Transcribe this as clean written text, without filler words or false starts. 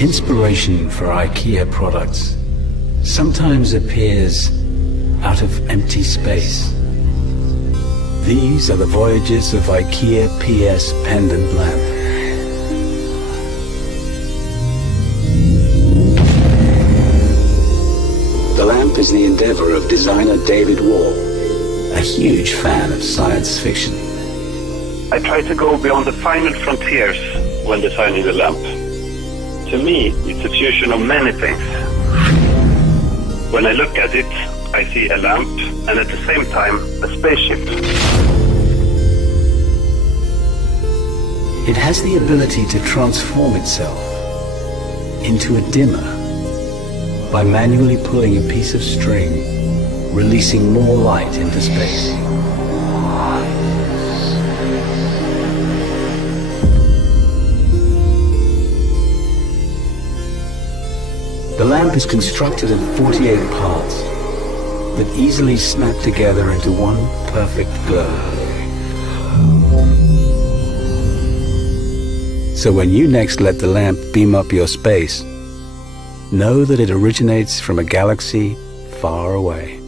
Inspiration for IKEA products sometimes appears out of empty space. These are the voyages of IKEA PS pendant lamp. The lamp is the endeavor of designer David Wall, a huge fan of science fiction. I try to go beyond the final frontiers when designing the lamp. To me, it's a fusion of many things. When I look at it, I see a lamp and at the same time a spaceship. It has the ability to transform itself into a dimmer by manually pulling a piece of string, releasing more light into space. The lamp is constructed of 48 parts that easily snap together into one perfect glow. So when you next let the lamp beam up your space, know that it originates from a galaxy far away.